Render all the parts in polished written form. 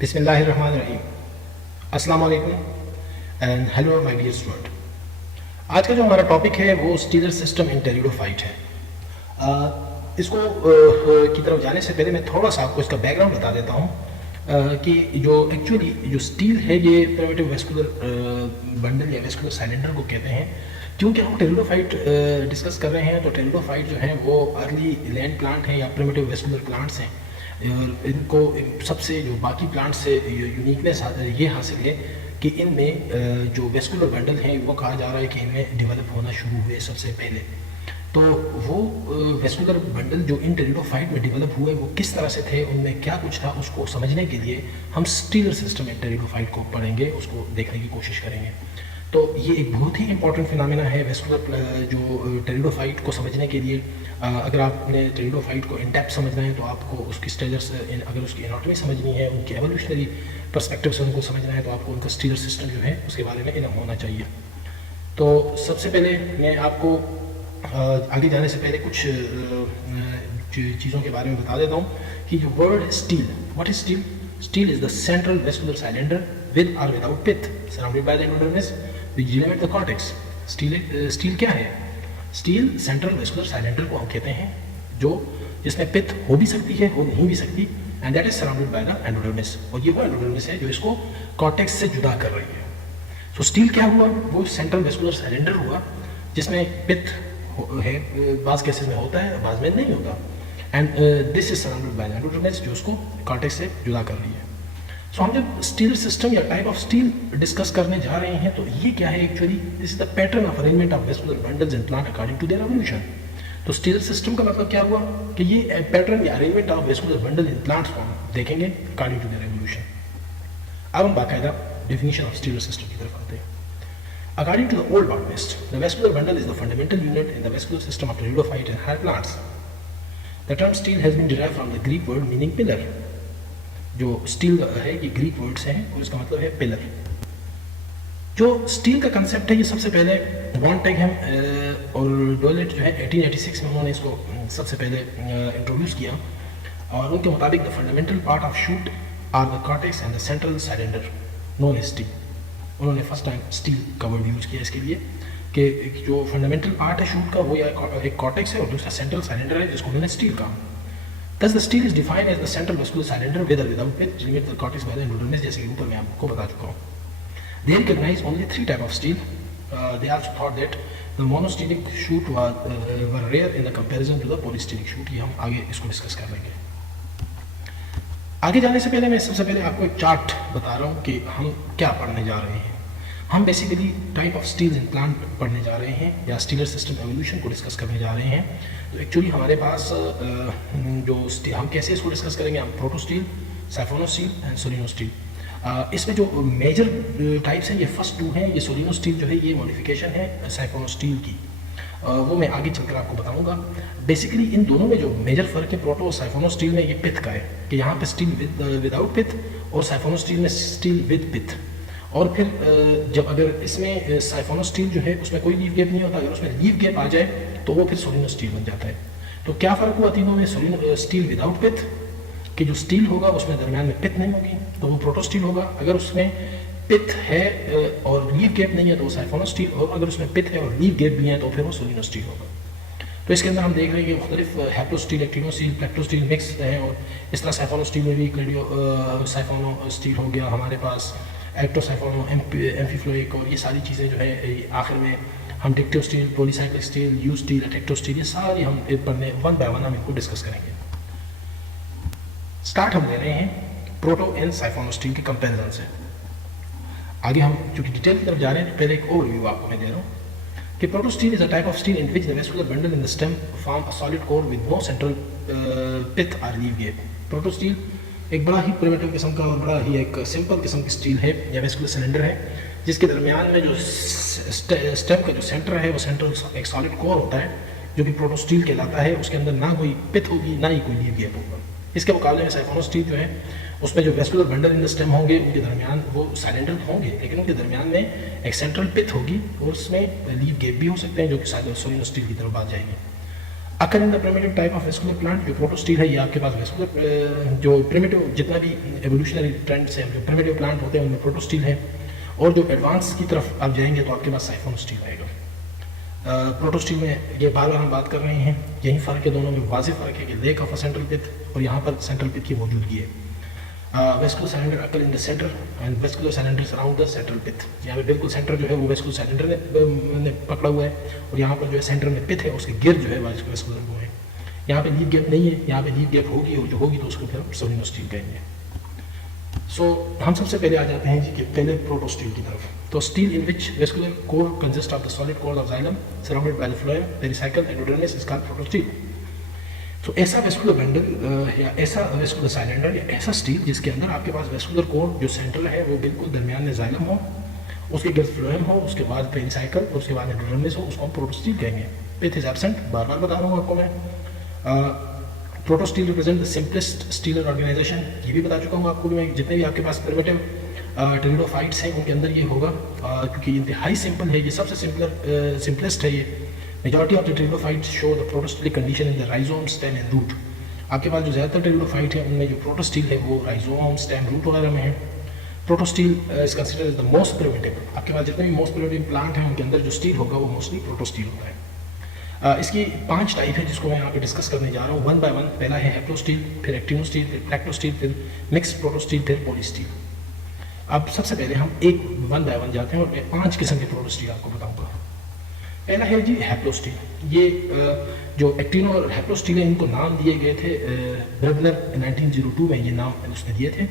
बिस्मिल्लाहिर्रहमानिर्रहीम। अस्सलाम वालेकुम and hello my dear student. आज का जो हमारा टॉपिक है वो स्टीलर सिस्टम इन टेरिडोफाइट है। इसको की तरफ जाने से पहले मैं थोड़ा सा आपको इसका बैकग्राउंड बता देता हूँ कि जो एक्चुअली जो स्टील है ये प्राइमेटिव वेस्कुलर बंडल या वेस्कुलर सिलेंडर को कहते हैं। क्योंकि हम टेरिडोफाइट डिस्कस कर रहे हैं तो टेरिडोफाइट जो है वो अर्ली लैंड प्लांट है या प्राइमेटिव वेस्कुलर प्लांट्स हैं। इनको सबसे जो बाकी प्लांट से यूनिकनेस ये हासिल है कि इनमें जो वेस्कुलर बंडल हैं वो कहा जा रहा है कि इनमें डेवलप होना शुरू हुए सबसे पहले। तो वो वेस्कुलर बंडल जो इन टेरिडोफाइट में डेवलप हुए वो किस तरह से थे, उनमें क्या कुछ था, उसको समझने के लिए हम स्टीलर सिस्टम इन टेरिडोफाइट को पढ़ेंगे, उसको देखने की कोशिश करेंगे। तो ये एक बहुत ही इंपॉर्टेंट फिनोमेना है वेस्कुलर जो टेरिडोफाइट को समझने के लिए। अगर आपने टेरिडोफाइट को इन डेप्थ समझना है तो आपको उसकी स्टेजर्स, अगर उसकी एनाटॉमी समझनी है, उनकी एवोल्यूशनरी पर्सपेक्टिव से उनको समझना है तो आपको उनका स्टीलर सिस्टम जो है उसके बारे में इल्म होना चाहिए। तो सबसे पहले मैं आपको आगे जाने से पहले कुछ चीज़ों के बारे में बता देता हूँ कि जो वर्ड है stele, what is stele? Stele is the central vascular cylinder with और without pith surrounded by the endodermis which generate the cortex. Stele क्या है? स्टील सेंट्रल वेस्कुलर सिलेंडर को हम कहते हैं जो जिसमें पिथ हो भी सकती है, हो नहीं भी सकती, and that is surrounded by the endodermis. और ये वो एंडोडर्मिस है जो इसको कॉर्टेक्स से जुदा कर रही है। सो स्टील क्या हुआ? वो सेंट्रल वेस्कुलर सिलेंडर हुआ जिसमें पिथ है, बाज़ केसेस में होता है, बाज़ में नहीं होता, and this is surrounded bye endodermis जो उसको कॉर्टेक्स से जुदा कर रही है। सो हम जब स्टील सिस्टम या टाइप ऑफ स्टील डिस्कस करने जा रहे हैं तो ये क्या है actually? This is the pattern of arrangement of vascular bundles in plant according to their evolution. तो स्टील सिस्टम का मतलब क्या हुआ कि ये पैटर्न या arrangement of vascular bundle in plants को हम देखेंगे अकॉर्डिंग टू देयर एवोल्यूशन। अब हम बाकायदा डेफिनेशन ऑफ स्टील सिस्टम की तरफ आते हैं। According to the old botanist, the vascular bundle is the fundamental unit in the vascular system of pteridophyte and higher plants. The term steel has been derived from the Greek word meaning pillar. जो steel है ये Greek words हैं और इसका मतलब है pillar. जो steel का कंसेप्ट है ये सबसे पहले वॉन टेगहम और डोलेट जो है 1886 में उन्होंने इसको सबसे पहले इंट्रोड्यूस किया। और उनके मुताबिक the fundamental part of shoot are the cortex and the central cylinder known as stele. उन्होंने फर्स्ट टाइम स्टील का वर्ड यूज किया इसके लिए कि जो फंडामेंटल पार्ट है शूट का वो या एक कॉर्टेक्स है और दूसरा सेंट्रल सिलेंडर है जिसको उन्होंने स्टील कहा। Thus the steel is defined as the central vascular cylinder with or without pith, limit the cortex by the endodermis, जैसे कि ऊपर मैं आपको बता चुका हूँ। They recognize only three type of steel. They also thought that the monostelic shoot were rare in the comparison to the polystelic shoot. ये हम आगे इसको डिस्कस कर लेंगे। आगे जाने से पहले मैं सबसे पहले आपको एक चार्ट बता रहा हूँ कि हम क्या पढ़ने जा रहे हैं। हम basically type of steles in plant पढ़ने जा रहे हैं या स्टीलर सिस्टम एवोल्यूशन को डिस्कस करने जा रहे हैं। तो एक्चुअली हमारे पास जो हम कैसे इसको डिस्कस करेंगे, हम प्रोटो स्टील, साइफोनो स्टील एंड सोलिनो स्टील। इसमें जो मेजर टाइप्स हैं ये फर्स्ट टू हैं। ये सोलिनो स्टील जो है ये मॉडिफिकेशन है साइफोनो स्टील की, वो मैं आगे चलकर आपको बताऊंगा। बेसिकली इन दोनों में जो मेजर फ़र्क है प्रोटो और साइफोनो स्टील में ये पिथ का है कि यहाँ पे स्टील विदाउट पिथ और साइफोनो स्टील में स्टील विद पिथ। और फिर जब अगर इसमें साइफोनो स्टील जो है उसमें कोई लीव गैप नहीं होता, अगर उसमें लीव गैप आ जाए तो वो फिर सोलिनो स्टील बन जाता है। तो क्या फ़र्क हुआ तीनों में? सोलिनो स्टील विदाउट पिथ कि जो स्टील होगा उसमें दरमियान में पिथ नहीं होगी तो वो प्रोटो स्टील होगा। अगर उसमें पिथ है और लीव गैप नहीं है तो वो साइफोनो स्टील, और अगर उसमें पिथ है और लीव गैप भी है तो फिर वो सोलिनो स्टील होगा। तो इसके अंदर हम देख रहे हैं कि मुख्तलिफ haplostele, actinostele, plectostele mix है। और इस तरह साइफोनो स्टील में भी साइफोनो स्टील हो गया हमारे पास, एक्टोसाइफोनो, एम्फीफ्लोइक, और ये सारी चीज़ें जो है आखिर में हम dictyostele, polycyclic stele, eustele, atactostele, ये सारी हम पढ़ने वन बाय वन हम इनको डिस्कस करेंगे। स्टार्ट हम ले रहे हैं प्रोटो एंड साइफोनो स्टील के कंपैरिजन से। आगे हम चूंकि डिटेल की तरफ जा रहे हैं पहले एक ओवरव्यू आपको मैं दे रहा हूँ कि protostele is a type of stele in which the vascular bundle in the stem form a solid core with no central pith और लीव गैप। प्रोटो स्टील एक बड़ा ही प्रिमिटिव किस्म का और बड़ा ही एक सिंपल किस्म की स्टील है या वेस्कुलर सिलेंडर है जिसके दरमियान में जो स्टेम का जो सेंटर है वो सेंट्रल एक सॉलिड कोर होता है जो कि प्रोटो स्टील कहलाता है। उसके अंदर ना कोई पिथ होगी ना ही कोई लीव गैप होगा। इसके मुकाबले में साइफोनो स्टील जो है उसमें जो vascular bundle in the stem होंगे उनके दरमियान वो सिलेंडर होंगे लेकिन उनके दरमियान में एक सेंट्रल पिथ होगी और उसमें लीव गैप भी हो सकते हैं जो कि सोलिनो स्टील की तरफ आ जाएगी। Occur in the primitive type of vascular plant, जो प्रोटोस्टील है ये आपके पास वेस्कुलर जो प्रिमिटिव जितना भी एवोल्यूशनरी ट्रेंड्स हैं जो प्रिमिटिव प्लांट होते हैं उनमें प्रोटोस्टील है, और जो एडवांस की तरफ आप जाएंगे तो आपके पास साइफोन स्टील आएगा। प्रोटोस्टील में ये बार बार हम बात कर रहे हैं, यही फ़र्क है दोनों में, वाज़ेह फ़र्क है कि lack of a central pith और यहाँ पर सेंट्रल पिथ की मौजूदगी है। Vascular cylinder occur in the centre and vascular cylinder around the central pith. यहाँ पे बिल्कुल सेंटर जो है वो वेस्कुलर सिलेंडर ने पकड़ा हुआ है, और यहाँ पर जो है सेंटर में पिथ है उसके गिर जो है वेस्कुलर वो है। यहाँ पे लीड गैप नहीं है, यहाँ पे लीड गैप होगी, और जो होगी तो उसको फिर हम सोलिनो स्टील कहेंगे। हम सबसे पहले आ जाते हैं जी कि पहले प्रोटोस्टील की तरफ। तो stele in which vascular core consist of the solid core of xylem surrounded by the phloem pericycle endodermis is called protostele. तो ऐसा वेस्कुलर बंडल या ऐसा वेस्कुलर सिलेंडर या ऐसा स्टील जिसके अंदर आपके पास वेस्कुलर कोर जो सेंट्रल है वो बिल्कुल दरमियान में जाइलम हो, उसके गिर्द फ्लोएम हो, उसके बाद पेरिसाइकल, उसके बाद एंडोडर्मिस हो, उसको हम प्रोटोस्टील कहेंगे। पिथ इज एब्सेंट, बार बार बता रहा हूँ आपको मैं। Protostele represent the simplest stelar organisation, ये भी बता चुका हूँ आपको मैं। जितने भी आपके पास प्रिमिटिव टेरिडोफाइट्स हैं उनके अंदर ये होगा, क्योंकि इंतहाई सिंपल है, ये सबसे सिंपलेस्ट है ये। Majority of the pteridophytes show the protostelic condition in the rhizome, stem and root. आपके पास जो ज़्यादातर टेरिडोफाइट है उनमें जो प्रोटोस्टील है वो राइजोम, स्टेम, रूट वगैरह में है। Protostele is considered as the most primitive. आपके पास जितने भी मोस्ट प्रिमिटिव प्लांट हैं उनके अंदर जो स्टील होगा वो मोस्टली प्रोटोस्टील होता है। इसकी 5 टाइप है जिसको मैं यहाँ पे डिस्कस करने जा रहा हूँ वन बाय वन। पहला है हेप्लोस्टील, फिर एक्टिनोस्टील, फिर प्लैक्टोस्टील, फिर मिक्स प्रोटोस्टील, फिर पॉलीस्टील। अब सबसे पहले हम एक वन बाय वन जाते हैं और मैं 5 किस्म के प्रोटोस्टील आपको बताऊंगा। पहला है जी हेप्लोस्टील। ये जो एक्टिनो और हेप्लोस्टील है इनको नाम दिए गए थे ब्रेबनर 1902 में, ये नाम उसने दिए थे।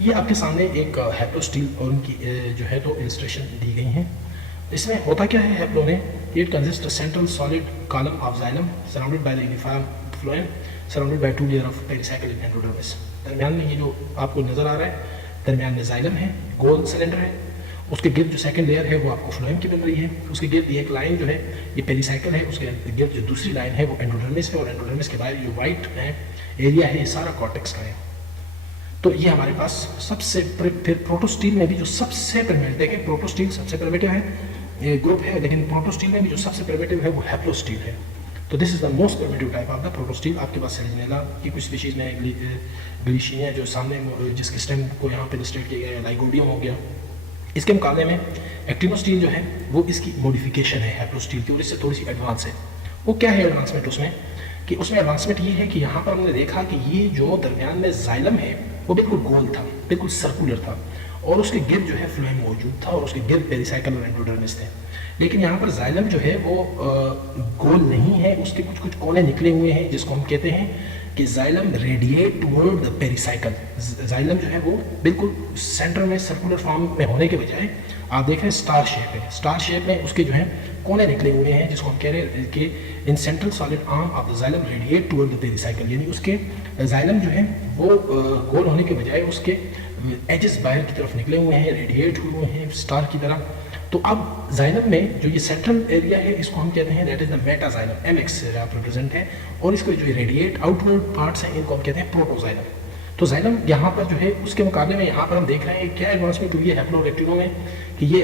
ये आपके सामने एक हेप्लोस्टील और उनकी जो है तो इलस्ट्रेशन दी गई हैं। इसमें होता क्या है हेप्लो ने, it consist a central solid column of xylem surrounded by the uniform phloem surrounded by 2 layer of pericycle endodermis. दरमियान में ये जो आपको नजर आ रहा है, दरमियान में जाइलम है, गोल सिलेंडर है, उसके गिर्द जो सेकंड लेयर है वो आपको फ्लोएम की बन रही है, उसके गिर्द एक लाइन जो है ये पेरिसाइकल है, उसके गिर्द जो दूसरी लाइन है वो एंडोडर्मिस है, और एंडोडर्मिस के बाहर जो वाइट है एरिया है ये सारा कॉर्टेक्स का है। तो ये हमारे पास सबसे फिर प्रोटोस्टील में भी जो सबसे प्रिमिटिव, देखिए प्रोटोस्टील सबसे प्रिमिटिव है, ये ग्रुप है, लेकिन प्रोटोस्टील में भी जो सबसे प्रिमिटिव है वो हेप्लोस्टील है। तो this is the most primitive type of the protostele. आपके पास सेलेजिनेला की कुछ स्पीशीज में ग्लीशिया जो सामने जिसके स्टेम को यहाँ पे इलस्ट्रेट किया गया, लाइगोडियम हो गया। इसके मुकाबले में एक्टिनोस्टील जो है वो इसकी मॉडिफिकेशन है हेप्लोस्टील की, और इससे थोड़ी सी एडवांस है। वो क्या है एडवांसमेंट उसमें, कि उसमें एडवांसमेंट ये है कि यहाँ पर हमने देखा कि ये जो दरमियान में जाइलम है वो बिल्कुल गोल था, बिल्कुल सर्कुलर था, और उसके गिर्द जो है फ्लोएम मौजूद था, और उसके गिर्द पेरिसाइकल और एंडोडर्मिस थे। लेकिन यहाँ पर जाइलम जो है वो गोल नहीं है, उसके कुछ कुछ कोने निकले हुए हैं, जिसको हम कहते हैं कि xylem radiate toward the pericycle. Xylem जो है वो बिल्कुल सेंटर में सर्कुलर फॉर्म में होने के बजाय आप देख रहे हैं स्टार शेप है, स्टार शेप में उसके जो है कोने निकले हुए हैं, जिसको हम कह रहे हैं कि in central solid arm of the xylem radiate toward the pericycle. यानी उसके जाइलम जो है वो गोल होने के बजाय उसके एजेस बाहर की तरफ निकले हुए हैं, रेडिएट हुए हैं स्टार की तरह। तो अब जाइलम में जो ये सेंट्रल एरिया है इसको हम कहते हैं that is the metaxylem, MX से आप रिप्रेजेंट है, और इसको जो रेडिएट आउटवर्ड पार्ट्स हैं इनको हम कहते हैं प्रोटोजाइलम। तो जाइलम यहाँ पर जो है उसके मुकाबले में यहाँ पर हम देख रहे हैं क्या एडवांसमेंट हुई है हेप्लो और एक्टिनो में, कि ये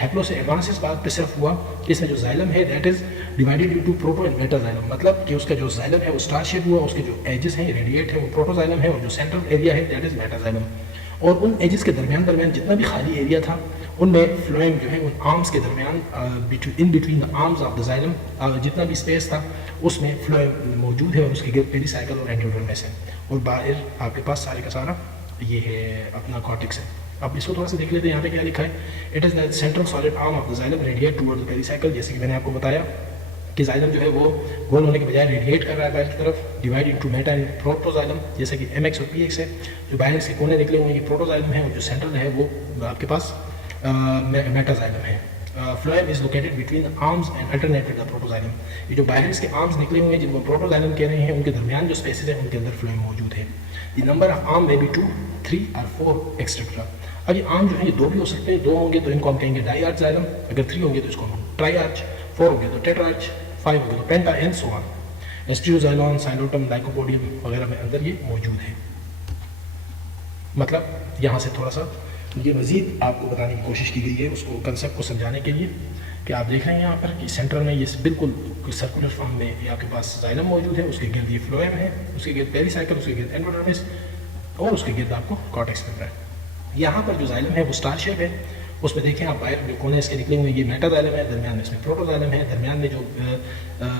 हेप्लो से एडवांस इस बात पे सिर्फ हुआ कि इसमें जो जाइलम है that is divided into proto and metaxylem, मतलब कि उसका जो जाइलम है वो स्टार शेप हुआ, उसके जो एजेस हैं रेडिएट है वो प्रोटोजाइलम है, और जो सेंट्रल एरिया है दैट इज मेटाजाइलम। और उन एजेस के दरमियान जितना भी खाली एरिया था उनमें फ्लोएम जो है उन आर्म्स के दरमियान in between the arms of the xylem जितना भी स्पेस था उसमें फ्लोएम मौजूद है, और उसके गिर्द पेरिसाइकल और एंडोडर्मिस है, और बाहर आपके पास सारे का सारा ये है अपना कॉर्टेक्स है। अब इसको थोड़ा सा देख लेते हैं, यहाँ पे क्या लिखा है, it is the central solid arm of the xylem radiate toward the pericycle. जैसे कि मैंने आपको बताया कि जाइलम जो है वो गोल होने के बजाय रेडिएट कर रहा है बाहर की तरफ, divide into Meta and protoxylem, जैसे कि MX और PX है। जो बाहर इसके कोने निकले हुए हैं ये प्रोटोजाइलम है, और जो सेंट्रल है वो आपके पास मेटाजाइलम है। Phloem is located between the arms and alternated the protoxylem. ये जो बाहर इसके आर्म्स निकले हुए हैं जिनको प्रोटोजाइलम कह रहे हैं उनके दरमियान जो स्पेसेस हैं उनके अंदर फ्लोएम मौजूद है। The number of arm may be 2, 3 और 4 एक्सेट्रा। अब ये आर्म जो है ये 2 भी हो सकते हैं, 2 होंगे तो इनको हम कहेंगे डाई आर्च जाइलम, अगर 3 होंगे तो इसको हम ट्राई आर्च, 4 होंगे तो टेट्रा आर्च, 5 होंगे तो penta and so on. Asteroxylon, Psilotum, Lycopodium वगैरह में अंदर ये मौजूद है। मतलब यहाँ से थोड़ा सा ये मज़ीद आपको बताने की कोशिश की गई है उसको कंसेप्ट को समझाने के लिए कि आप देख रहे हैं यहाँ पर कि सेंटर में ये बिल्कुल सर्कुलर फॉर्म में ये आपके पास जाइलम मौजूद है, उसके गिर्द ये फ्लोएम है, उसके गिर्द पेरिसाइकिल, उसके गिर्द एंडोडर्मिस और उसके गिर्द आपको कॉर्टेक्स मिल रहा है। यहाँ पर जो जाइलम है वो स्टार शेप है, उसमें देखें आप बाहर जो कोने इसके निकले हुए ये मेटाजाइलम है, दरमियान में इसमें प्रोटोजाइलम है, दरमियान में जो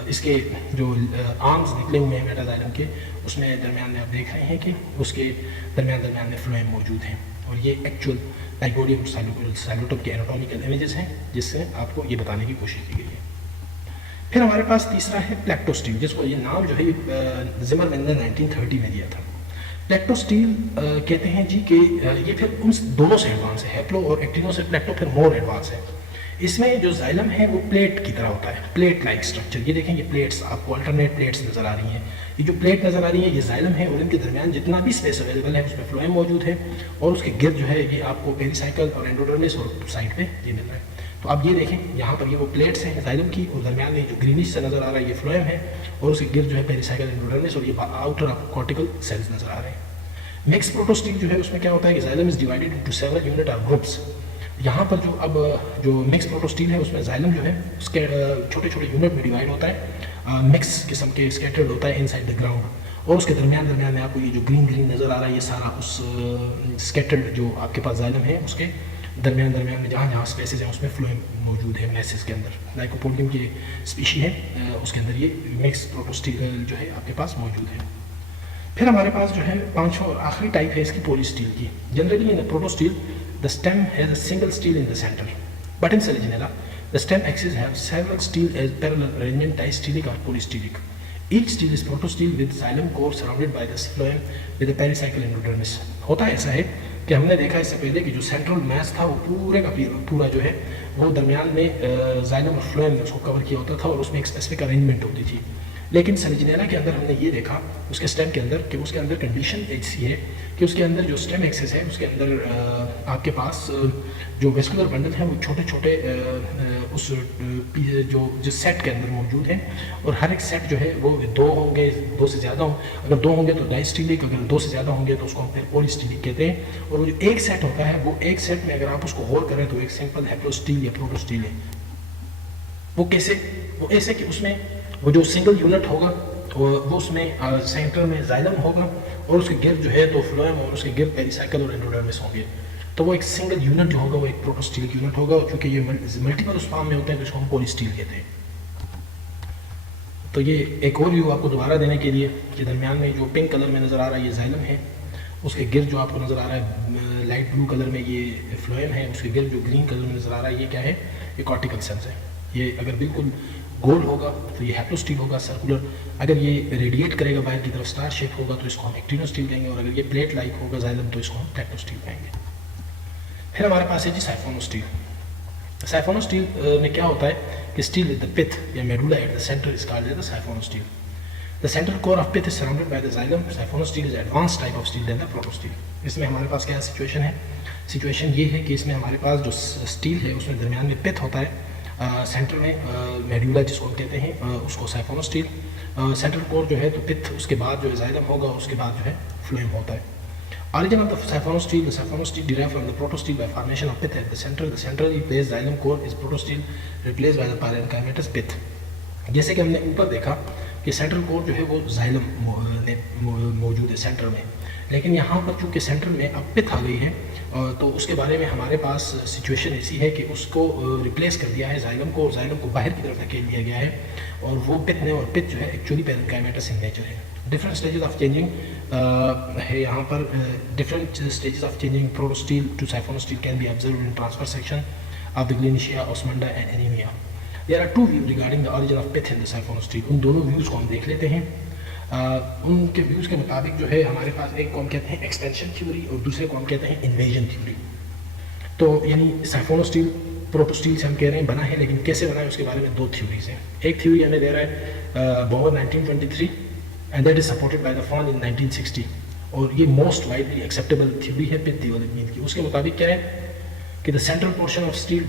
इसके जो आर्म्स निकले हुए हैं मेटाजाइलम के उसमें दरमियान में आप देख रहे हैं कि उसके दरमियान में फ्लोएम मौजूद हैं। और ये एक्चुअल टाइपोडियम साइलोटोप के एनाटॉमिकल इमेजेस हैं जिससे आपको ये बताने की कोशिश की गई है। फिर हमारे पास तीसरा है प्लेक्टोस्टील, जिसको ये नाम जो है जिमरमैन ने 1930 में दिया था। प्लेक्टोस्टील कहते हैं जी कि ये फिर उन दोनों से एडवांस है, हैप्लो और एक्टिनो से प्लेक्टो फिर मोर एडवांस है। इसमें जो जाइलम है वो प्लेट की तरह होता है, प्लेट लाइक स्ट्रक्चर। ये देखें ये प्लेट्स आपको अल्टरनेट प्लेट्स नज़र आ रही हैं, ये जो प्लेट नज़र आ रही है ये जाइलम है और इनके दरमियान जितना भी स्पेस अवेलेबल है उसमें फ्लोएम मौजूद है और उसके गिर्द जो है ये आपको पेरिसाइकिल और एंडोडर्मिस और साइड पे ये मिल रहा है। तो आप ये देखें यहाँ पर ये वो प्लेट्स हैं जाइलम की और दरमियान में जो ग्रीनिश से नज़र आ रहा है ये फ्लोएम है और उसके गिर्द जो है पेरिसाइकिल एंडोडर्मिस और ये आउटर आपको कॉर्टिकल सेल्स नज़र आ रहे हैं। मिक्स प्रोटोस्टील जो है उसमें क्या होता है कि xylem is divided into several unit और ग्रुप्स। यहाँ पर जो मिक्स प्रोटोस्टील है उसमें जाइलम जो है उसके छोटे छोटे यूनिट में डिवाइड होता है, मिक्स किस्म के स्कैटर्ड होता है इनसाइड द ग्राउंड और उसके दरमियान में आपको ये जो ग्रीन नज़र आ रहा है ये सारा उस स्कैटर्ड जो आपके पास जाइलम है उसके दरमियान में जहाँ स्पेसेस हैं उसमें फ्लोएम मौजूद है मैसेज के अंदर। लाइकोपोडियम की स्पीशी है उसके अंदर ये मिक्स प्रोटोस्टील जो है आपके पास मौजूद है। फिर हमारे पास जो है पांचवा और आखिरी टाइप है इसकी पॉलीस्टील की। Generally in protostele the stem has a single steel in the center, but in Selaginella the stem axes have several steel as parallel arrangement, distelic or polystylic. Each steel is protosteel with xylem core surrounded by the phloem with a pericycle endodermis. होता ऐसा है कि हमने देखा इससे पहले कि जो सेंट्रल मैस था वो पूरे का पूरा जो है वो दरमियान में जाइलम और फ्लोएम में उसको कवर किया होता था और उसमें एक स्पेसिफिक अरेंजमेंट होती थी। लेकिन सेलेजिनेला के अंदर हमने ये देखा उसके स्टेम के अंदर कि उसके अंदर कंडीशन ऐसी है कि उसके अंदर जो स्टेम एक्सेस है उसके अंदर आपके पास जो वेस्कुलर बंडल है वो छोटे छोटे उस जो सेट के अंदर मौजूद है और हर एक सेट जो है वो दो होंगे, दो से ज़्यादा हों, अगर दो होंगे तो डाइस्टीलिक, अगर दो से ज़्यादा होंगे तो उसको हम फिर पॉलीस्टीलिक कहते हैं। और वो जो एक सेट होता है वो एक सेट में अगर आप उसको होल करें तो एक सिंपल हैप्लोस्टील या प्रोटोस्टील है। वो कैसे? वो ऐसे कि उसमें वो जो सिंगल यूनिट होगा वो उसमें सेंटर में जाइलम होगा और उसके गिर्द जो है तो फ्लोएम और उसके गिर्द पेरिसाइकिल और एंडोडर्मिस होंगे। तो वो एक सिंगल यूनिट जो होगा वो एक प्रोटोस्टील यूनिट होगा और क्योंकि ये मल्टीपल उस फॉर्म में होते हैं तो इसको हम पॉलीस्टील कहते हैं। तो ये एक और व्यू आपको दोबारा देने के लिए कि दरमियान में जो पिंक कलर में नज़र आ रहा है ये जाइलम है, उसके गिर्द जो आपको नज़र आ रहा है लाइट ब्लू कलर में ये फ्लोएम है, उसके गिर्द जो ग्रीन कलर में नज़र आ रहा है ये क्या है, ये कॉर्टिकल सेल्स है। ये अगर बिल्कुल गोल होगा तो ये हैप्लोस्टील होगा सर्कुलर, अगर ये रेडिएट करेगा बाहर की तरफ स्टार शेप होगा तो इसको हम एक्टिनोस्टील कहेंगे और अगर ये प्लेट लाइक होगा जाइलम तो इसको हम प्लेक्टोस्टील कहेंगे। फिर हमारे पास है जी साइफोनोस्टील। साइफोनोस्टील में क्या होता है कि स्टील विद द पिथ या medulla at the centre is called the siphonostele. The central core of pith is surrounded by the xylem. Siphonostele is advance type of stele than the protostele. इसमें हमारे पास क्या situation है? Situation ये है कि इसमें हमारे पास जो स्टील है उसमें दरमियान में पिथ होता है, सेंटर में मेडुला जिसको हम कहते हैं उसको साइफोनोस्टील, सेंट्रल कोर जो है तो पिथ, उसके बाद जो है जाइलम होगा, उसके बाद जो है फ्लोएम होता है। Origin of the saiphonosteel derived from the protosteel by formation of pith at the center. The centrally placed xylem core is protosteel replaced by the parenchymatous pith. जैसे कि हमने ऊपर देखा कि सेंट्रल कोर जो है वो जाइलम मौजूद है सेंटर में, लेकिन यहाँ पर चूँकि सेंटर में अब पिथ आ गई है तो उसके बारे में हमारे पास सिचुएशन ऐसी है कि उसको रिप्लेस कर दिया है जाइलम को, और जाइलम को बाहर की तरफ धकेल दिया गया है और वो पिथ ने, और पिथ जो है एक्चुअली पेरेंकाइमेटस इन नेचर है। डिफरेंट स्टेजेस ऑफ चेंजिंग है यहाँ पर, different stages of changing protostele to siphonostele can be observe in transfer section of the Gleichenia, Osmunda and Anemia. There are two view regarding the origin of pith in the siphonostele. उन दोनों views को हम देख लेते हैं। उनके views के मुताबिक जो है हमारे पास एक को हम कहते हैं एक्सपेंशन थ्योरी और दूसरे को हम कहते हैं इन्वेजन थ्योरी। तो यानी साइफोनोस्टील प्रोटोस्टील से हम कह रहे हैं बना है, लेकिन कैसे बना है उसके बारे में दो थ्योरीज हैं। एक थ्योरी हमें दे रहा है Bohr 1923 and that is supported by the फॉन इन 1960, और ये मोस्ट वाइडली एक्सेप्टेबल थ्योरी है पिथ डेवलपमेंट की। उसके मुताबिक क्या है कि the central portion of stele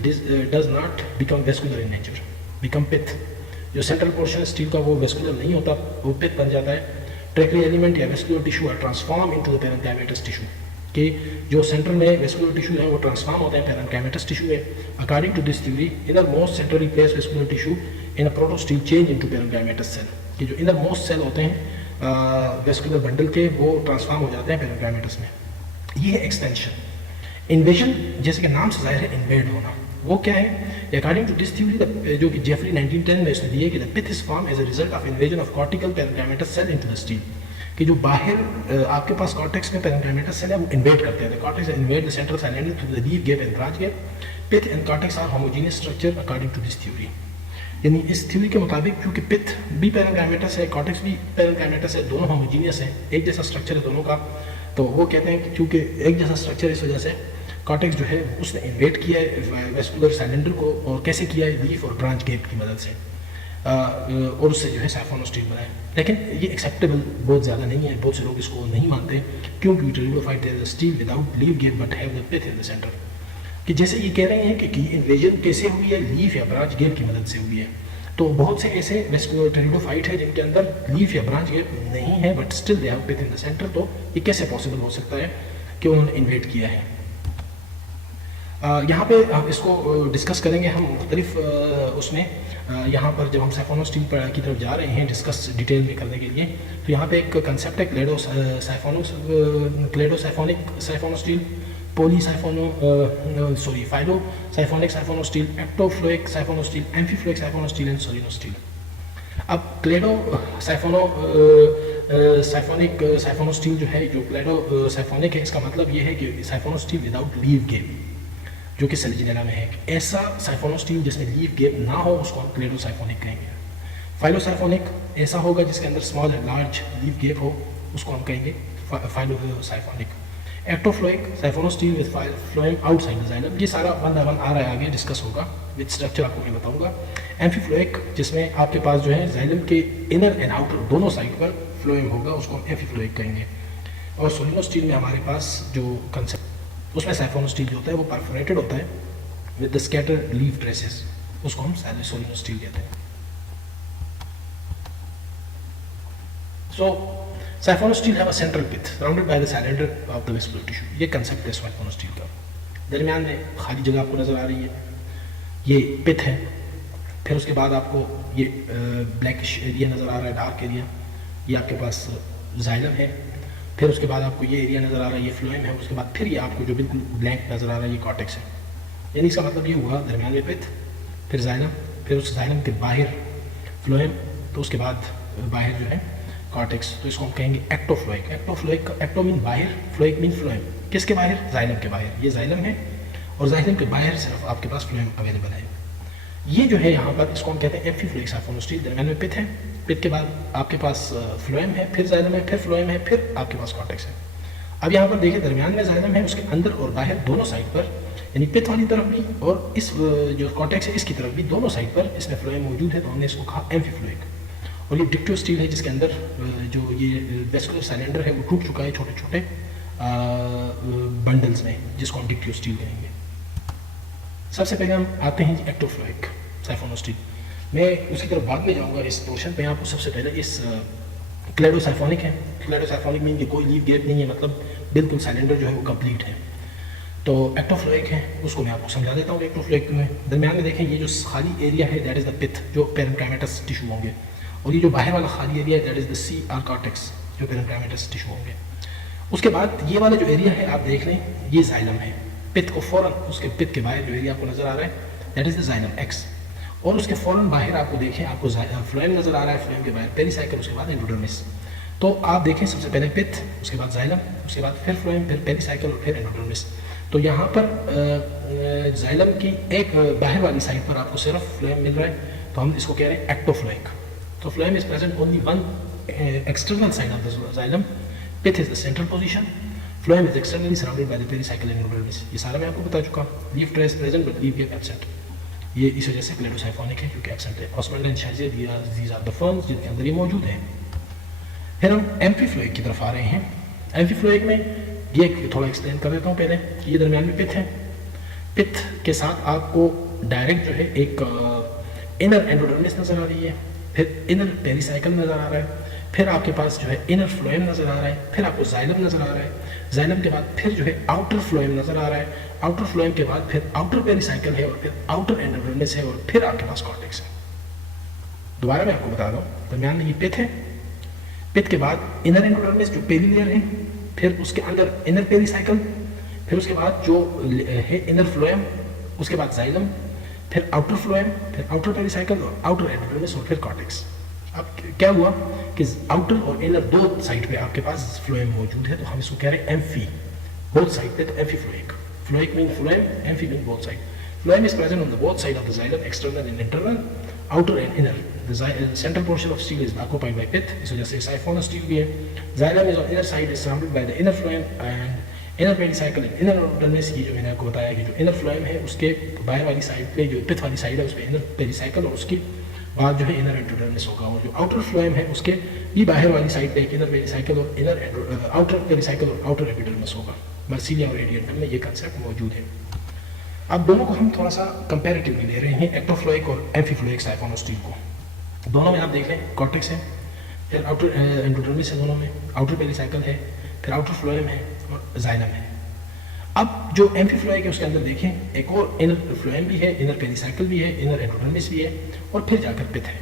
does not become vascular in nature, become pith. जो सेंट्रल पोर्शन स्टील का वो वेस्कुलर नहीं होता, वो पिथ बन जाता है। ट्रैक्री एलिमेंट या vascular tissue are transform into the parenchymatous tissue. कि जो सेंट्रल में वेस्कुलर टिश्यू है वो ट्रांसफॉर्म होते हैं पैरेन्काइमेटस टिश्यू में। According to this theory inner most centrally place vascular tissue in a protostele change into parenchymatous cell, कि जो इनर मोस्ट सेल होते हैं वेस्कुलर बंडल के वो ट्रांसफॉर्म हो जाते हैं पैरेन्काइमेटस में। ये है एक्सटेंशन। इन्वेजन जैसे कि नाम से जाहिर है इन्वेड होना, वो क्या है? अकॉर्डिंग टू दिस थ्योरी जो कि जेफरी 1910 में उसने दिए कि the pith is form as a result of invasion of cortical parenchymatous cell into the stele, कि जो बाहर आपके पास कॉर्टेक्स में पैरेन्काइमेटस सेल है वो इन्वेड करते हैं। Cortex invade the central cylinder through the leaf gap and branch gap. Pith and cortex are homogeneous structure according to this theory. यानी इस थ्योरी के मुताबिक क्योंकि पिथ भी पैरेन्काइमेटस है, कॉर्टेक्स भी पैरेन्काइमेटस है, दोनों होमोजेनियस है, एक जैसा स्ट्रक्चर है दोनों का, तो वो कहते हैं कि चूँकि एक जैसा स्ट्रक्चर इस वजह से कॉर्टेक्स जो है उसने इन्वेड किया है वेस्कुलर साइलेंडर को, और कैसे किया है? लीफ और ब्रांच गेप की मदद से, और उससे जो है साइफोनोस्टील बनाए। लेकिन ये एक्सेप्टेबल बहुत ज़्यादा नहीं है, बहुत से लोग इसको नहीं मानते, क्योंकि pteridophyte is stele without leaf gap but have the pith in the centre, कि जैसे ये कह रहे हैं कि इन्वेजन कैसे हुई है? लीफ या ब्रांच गेप की मदद से हुई है। तो बहुत से ऐसे टेरिडोफाइट है जिनके अंदर लीफ या ब्रांच गेप नहीं है but still they have pith in the centre, तो ये कैसे पॉसिबल हो सकता है कि उन्होंने इन्वेड किया है? यहाँ पे इसको डिस्कस करेंगे हम मुख्तलिफ उसमें। यहाँ पर जब हम साइफोनोस्टील की तरफ जा रहे हैं डिस्कस डिटेल में करने के लिए, तो यहाँ पे एक कंसेप्ट है क्लेडोसाइफोनिक साइफोनोस्टील, फाइलो साइफोनिक साइफोनोस्टील, एक्टोफ्लोइक साइफोनोस्टील, एम्फीफ्लोइक साइफोनोस्टील एंड सोलिनोस्टील। अब क्लेडो साइफोनिक साइफोनोस्टील जो है, जो क्लेडो साइफोनिक है, इसका मतलब ये है कि साइफोनोस्टील विदाउट लीफ गेप, जो कि सेल्जिनेला में है। ऐसा साइफोनोस्टील जिसमें लीफ गेप ना हो उसको हम क्लेडोसाइफोनिक कहेंगे। फाइलोसाइफोनिक ऐसा होगा जिसके अंदर small and large leaf gap हो, उसको हम कहेंगे phyllosiphonic. Ectophloic siphonostele with flowing outside the xylem, ये सारा वन बाय वन आ रहा है, आगे डिस्कस होगा, विद स्ट्रक्चर आपको मैं बताऊंगा। एम्फीफ्लोइक जिसमें आपके पास जो है जाइलम के इनर एंड आउटर दोनों साइड पर फ्लोइंग होगा, उसको हम एम्फीफ्लोइक कहेंगे। और सोलिनोस्टील में हमारे पास जो कंसेप्ट, उसमें साइफोनोस्टील जो होता है वो परफोरेटेड होता है with the scattered leaf traces, उसको हम सोलिनोस्टील कहते हैं। So siphonostele have a central pith surrounded by the cylinder of the vascular tissue, ये कंसेप्ट है साइफोनोस्टील का। दरमियान में खाली जगह आपको नजर आ रही है, ये पिथ है। फिर उसके बाद आपको ये ब्लैकिश एरिया नजर आ रहा है, डार्क एरिया, ये आपके पास जाइलम है। फिर उसके बाद आपको ये एरिया नज़र आ रहा है, ये फ्लोएम है। उसके बाद फिर ये आपको जो बिल्कुल ब्लैंक नज़र आ रहा है ये कॉर्टेक्स है। यानी इसका मतलब ये हुआ दरमियान में पिथ, फिर जाइलम, फिर उस जाइलम के बाहर फ्लोएम, तो उसके बाद बाहर जो है कॉर्टेक्स, तो इसको हम कहेंगे एक्टोफ्लोइक। एक्टोफ्लोइक, एक्टो मीन बाहर, फ्लोइक मीन फ्लोएम। किसके बाहर? जाइलम के बाहर। ये जाइलम है और जाइलम के बाहर सिर्फ आपके पास फ्लोएम अवेलेबल है। ये जो है यहाँ पर इसको हम कहते हैं एम्फीफ्लोइक साइफोनोस्टील। दरमियान में पिथ है, पिथ के बाद आपके पास फ्लोएम है, फिर जाइलम है, फिर फ्लोएम है, फिर आपके पास कॉर्टेक्स है। अब यहाँ पर देखिए दरमियान में जाइलम है, उसके अंदर और बाहर दोनों साइड पर, यानी पिथ वाली तरफ भी और इस जो कॉर्टेक्स है इसकी तरफ भी, दोनों साइड पर इसमें फ्लोएम मौजूद है, तो हमने इसको कहा एम्फीफ्लोइक। और ये डिक्टियोस्टील है जिसके अंदर जो ये वेस्कुलर साइलेंडर है वो टूट चुका है छोटे छोटे बंडल्स में, जिसको हम डिक्टियोस्टील कहेंगे। सबसे पहले हम आते हैं एक्टोफ्लोइक साइफोनोस्टील। मैं उसकी तरफ बाद में जाऊंगा इस पोर्शन पे। आपको सबसे पहले इस क्लेडोसाइफोनिक है। क्लेडोसाइफोनिक मीन कि कोई लीफ गैप नहीं है, मतलब बिल्कुल साइलेंडर जो है वो कंप्लीट है। तो एक्टोफ्लोइक है, उसको मैं आपको समझा देता हूँ। एक्टोफ्लोइक में दरमियान में देखें, ये जो खाली एरिया है दैट इज़ द पिथ, जो पैरेन्काइमेटस टिश्यू होंगे, और ये जो बाहर वाला खाली एरिया है that is the C R cortex, जो पैरेन्काइमेटस टिश्यू होंगे। उसके बाद ये वाला जो एरिया है आप देख लें, ये जाइलम है। पिथ को फ़ौरन उसके पिथ के बाहर जो एरिया आपको नज़र आ रहा है that is the xylem x, और उसके फ़ौरन बाहर आपको देखें, आपको फ्लोएम नज़र आ रहा है, फ्लोएम के बाहर पेरिसाइकिल, उसके बाद एंडोडर्मिस। तो आप देखें सबसे पहले पिथ, उसके बाद जाइलम, उसके बाद फिर फ्लोएम, फिर पेरिसाइकिल और फिर एंडोडर्मिस। तो यहाँ पर जाइलम की एक बाहर वाली साइड पर आपको सिर्फ फ्लोएम मिल रहा है, तो हम इसको कह रहे हैं एक्टोफ्लोइक। तो phloem is present only one external side of the xylem, pith is the central position, phloem is externally surrounded by the pericycle and endodermis. ये सारा मैं आपको बता चुका हूँ। Leaf trace present but leaf gap absent, ये इस वजह से क्लेडोसाइफोनिक है क्योंकि एब्सेंट है। ऑस्मंड एंड शाइज़े दीज आर द फर्म्स जिनके अंदर ये मौजूद है। फिर हम एम्फीफ्लोइक की तरफ आ रहे हैं। एम्फीफ्लोइक में ये थोड़ा एक्सप्लेन कर देता हूँ पहले कि ये दरमियान में पिथ है। पिथ के साथ आपको डायरेक्ट जो है एक इनर एंडोडर्मिस नजर आ रही है, फिर इनर पेरिसाइकिल नजर आ रहा है, फिर आपके पास जो है इनर फ्लोएम नज़र आ रहा है, फिर आपको जाइलम नज़र आ रहा है, जाइलम के बाद फिर जो है आउटर फ्लोएम नज़र आ रहा है, आउटर फ्लोएम के बाद फिर आउटर पेरिसाइकिल है और फिर आउटर एंडोडर्मिस है और फिर आपके पास कॉर्टेक्स है। दोबारा मैं आपको बता दूं, दरमियान में ये पिथ है, पिथ के बाद इनर एंडोडर्मिस जो पेरी लेयर है, फिर उसके अंदर इनर पेरिसाइकिल, फिर उसके बाद जो है इनर फ्लोएम, उसके बाद जाइलम, फिर आउटर फ्लोएम, फिर आउटर पेरिसाइकिल और आउटर एंडोडर्मिस और फिर कॉर्टेक्स। अब क्या हुआ कि आउटर और इनर दो साइड पे आपके पास फ्लोएम मौजूद है, तो हम इसको कह रहे हैं एम्फी, बोथ साइड पे, तो amphi phloic, phloic mean phloem, amphi mean both side. Phloem is present on the both side of the xylem, external and internal, outer and inner. The central portion of stele is occupied by pith, इस वजह से siphonous stele भी है। Xylem is on inner side is surrounded by the inner phloem and inner pericycle and inner epidermis। ये जो मैंने आपको बताया कि जो inner phloem है उसके बाहर वाली साइड पे, जो pith वाली साइड है उस पे inner pericycle और उसके बाद जो है inner epidermis होगा, और जो outer phloem है उसके भी बाहर वाली साइड पे inner pericycle और inner outer pericycle और outer epidermis होगा। मर्सीलिया और रेडिएंटम में ये कंसेप्ट मौजूद है। अब दोनों को हम थोड़ा सा कंपैरेटिवली ले रहे हैं, एक्टोफ्लोइक और एम्फीफ्लोइक साइफोनोस स्टील को। दोनों में आप देख लें कॉर्टेक्स है, फिर आउटर एंडोडर्मिस है, दोनों में आउटर पेरिसाइकिल है, फिर आउटर फ्लोएम है और जाइलम है। अब जो एम्फीफ्लोइक है उसके अंदर देखें एक और इनर फ्लोएम भी है, इनर पेरिसाइकिल भी है, इनर एंडोडर्मिस भी है और फिर जाकर पिथ है।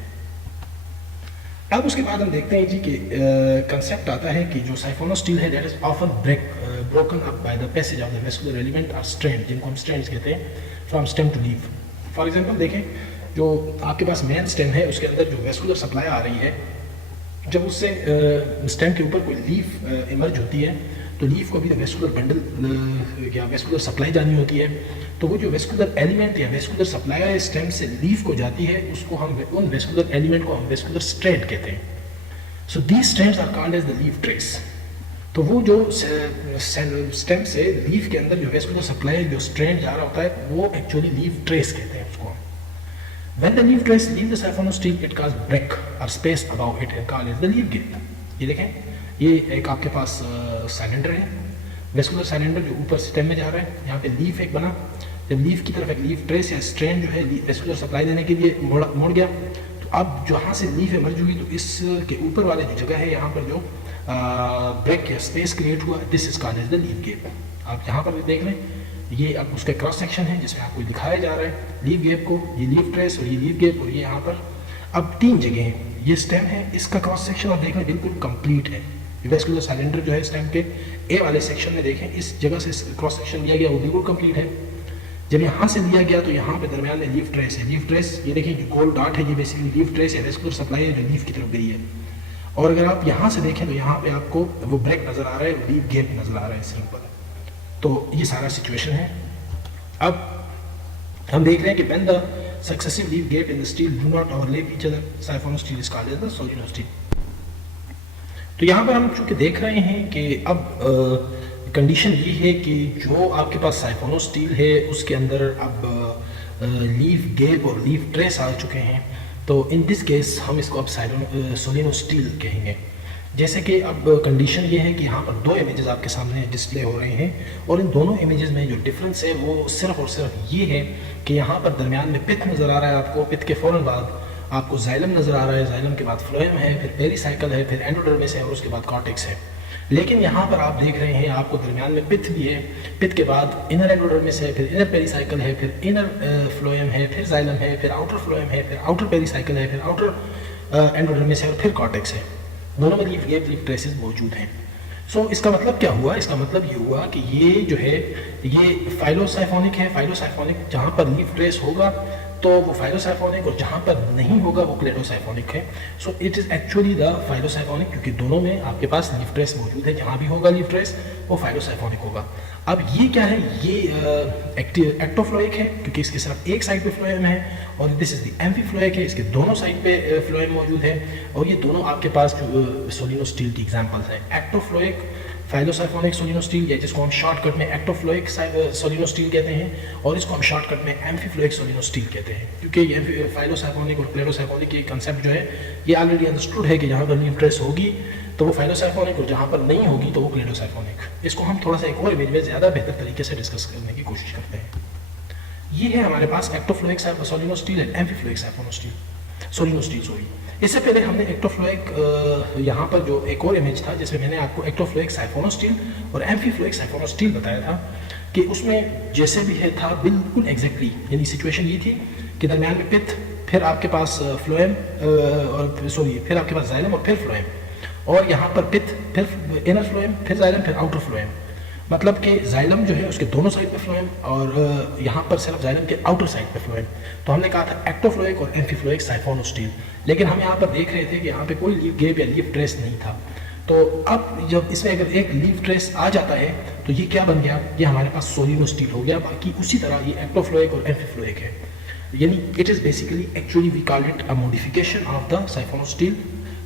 अब उसके बाद हम देखते हैं जी कि कंसेप्ट आता है कि जो साइफोनस स्टील है that is often broken up by the passage of the vascular element और स्ट्रैंड, जिनको हम स्ट्रैंड्स कहते हैं, from stem to leaf. For example देखें, जो आपके पास मेन स्टेम है उसके अंदर जो वेस्कुलर सप्लाई आ रही है, जब उससे स्टेम के ऊपर कोई लीफ इमर्ज होती है तो लीफ को भी वेस्कुलर बंडल या वेस्कुलर सप्लाई जानी होती है, तो वो जो वेस्कुलर एलिमेंट या वेस्कुलर सप्लाई स्टेम से लीफ को जाती है उसको हम उन वेस्कुलर एलिमेंट को हम वेस्कुलर स्ट्रैंड कहते हैं। So these strands are called as the leaf trace. तो वो जो स्टेम से लीफ के अंदर जो वेस्कुलर सप्लाई जो स्ट्रैंड जा रहा होता है वो एक्चुअली लीफ ट्रेस कहते हैं उसको। When the leaf trace leave the siphonous stele, it causes break or space above it and called as the leaf gap। ये देखें, ये एक आपके पास सिलेंडर है, वेस्कुलर सिलेंडर जो ऊपर स्टेम में जा रहा है, यहाँ पे लीफ एक बना, जब लीफ की तरफ एक लीफ ट्रेस या स्ट्रैंड जो है वेस्कुलर सप्लाई देने के लिए मुड़ गया, तो अब जहाँ से लीफ इमर्ज हुई तो इसके ऊपर वाले जो जगह है यहाँ पर जो ब्रेक या स्पेस क्रिएट हुआ, this is called as the leaf gap. आप यहाँ पर देख लें, ये अब उसका क्रॉस सेक्शन है जिसमें आपको दिखाया जा रहा है लीफ गैप को, ये लीफ ट्रेस और ये लीफ गैप, और ये यहाँ पर अब तीन जगह हैं। ये स्टेम है, इसका क्रॉस सेक्शन आप देखें बिल्कुल कंप्लीट है। वेस्कुलर सिलेंडर जो है स्टेम के ए वाले सेक्शन में देखें, इस जगह से क्रॉस सेक्शन लिया गया वो बिल्कुल कंप्लीट है। जब यहाँ से लिया गया तो यहाँ पे दरमियान में लीफ ट्रेस है। लीफ ट्रेस ये देखिए जो गोल डॉट है, ये बेसिकली लीफ ट्रेस है, वेस्कुलर सप्लाई है जो लीफ की तरफ गई है। और अगर आप यहाँ से देखें तो यहाँ पे आपको वो ब्रेक नजर आ रहा है, लीफ गैप नजर आ रहा है सिंपल। तो ये सारा सिचुएशन है। अब हम देख रहे हैं कि when the successive leaf gap in the stele do not overlap each other, siphonous stele is called as the solinous stele। तो यहाँ पर हम चूंकि देख रहे हैं कि अब कंडीशन ये है कि जो आपके पास साइफोनस स्टील है उसके अंदर अब लीफ गैप और लीफ ट्रेस आ चुके हैं, तो इन दिस केस हम इसको अब सोलिनोस स्टील कहेंगे। जैसे कि अब कंडीशन ये है कि यहाँ पर दो इमेजेस आपके सामने डिस्प्ले हो रहे हैं, और इन दोनों इमेजेस में जो डिफरेंस है वो सिर्फ और सिर्फ ये है कि यहाँ पर दरमियान में पिथ नज़र आ रहा है आपको, पिथ के फ़ौरन बाद आपको जाइलम नज़र आ रहा है, जाइलम के बाद फ्लोएम है, फिर पेरिसाइकिल है, फिर एंडोडर्मिस है और उसके बाद कॉर्टेक्स है। लेकिन यहाँ पर आप देख रहे हैं आपको दरमियान में पिथ भी है, पिथ के बाद इनर एंडोडर्मिस है, फिर इनर पेरिसाइकिल है, फिर इनर फ्लोएम है, फिर जाइलम है, फिर आउटर फ्लोएम है, फिर आउटर पेरिसाइकिल है, फिर आउटर एंडोडर्मिस है और फिर कॉर्टेक्स है। दोनों में लीफ गैप लीफ ट्रेसेस मौजूद हैं। सो इसका मतलब क्या हुआ? इसका मतलब ये हुआ कि ये जो है ये फाइलोसाइफोनिक है। फाइलोसाइफोनिक जहाँ पर लीफ ट्रेस होगा तो वो फाइलोसाइफोनिक, और जहाँ पर नहीं होगा वो क्लेडोसाइफोनिक है। So it is actually the phyllosiphonic, क्योंकि दोनों में आपके पास लीफ ट्रेस मौजूद है। जहाँ भी होगा लीफ ट्रेस वो फाइलोसाइफोनिक होगा। अब ये क्या है? ये एक्टोफ्लोइक है क्योंकि इसके सिर्फ एक साइड पे फ्लोएम है, और दिस इज द एम्फीफ्लोइक है, इसके दोनों साइड पे फ्लोएम मौजूद है। और ये दोनों आपके पास जो सोलिनोस स्टील की एग्जांपल्स हैं, एक्टोफ्लोइक फाइलोसाइफोनिक सोलिनोस स्टील, या जिसको हम शॉर्टकट में एक्टोफ्लोइक सोलिनोस स्टील कहते हैं, और इसको हम शॉर्टकट में एम्फीफ्लोइक सोलिनोस स्टील कहते हैं। क्योंकि ये फाइलोसाइफोनिक और क्लेडोसाइफोनिक ये कंसेप्ट जो है ये ऑलरेडी अंडरस्टूड है कि जहाँ पर लीफ ट्रेस होगी तो वो फाइलोसाइफोनिक, और जहाँ पर नहीं होगी तो वो क्लेडोसाइफोनिक। इसको हम थोड़ा सा एक और इमेज में ज़्यादा बेहतर तरीके से डिस्कस करने की कोशिश करते हैं। ये है हमारे पास एक्टोफ्लोइक सोलिनोस स्टील एंड एम्फीफ्लोइक सोलिनोस स्टील। इससे पहले हमने एक्टोफ्लोइक यहाँ पर जो एक और इमेज था जिसमें मैंने आपको एक्टोफ्लोइक साइफोनोस्टील और एम्फीफ्लोइक साइफोनोस्टील बताया था कि उसमें जैसे भी है था बिल्कुल एग्जैक्टली, यानी सिचुएशन ये थी कि दरमियान में पिथ, फिर आपके पास फ्लोएम और सॉरी फिर आपके पास जाइलम और फिर फ्लोएम, और यहाँ पर पिथ, फिर इनर फ्लोएम, फिर जाइलम, फिर आउटर फ्लोएम। मतलब कि जाइलम जो है उसके दोनों साइड पे फ्लोएम और यहाँ पर सिर्फ जाइलम के आउटर साइड पे फ्लोएम। तो हमने कहा था एक्टोफ्लोइक और एम्फीफ्लोइक साइफोनोस्टील, लेकिन हम यहाँ पर देख रहे थे कि यहाँ पे कोई लीफ गैप या लीफ ट्रेस नहीं था। तो अब जब इसमें अगर एक लीफ ट्रेस आ जाता है तो ये क्या बन गया, ये हमारे पास सोलिनोस्टील हो गया। बाकी उसी तरह ये एक्टोफ्लोइक और एम्फीफ्लोइक है, यानी it is basically actually we call it a modification of the siphonostele.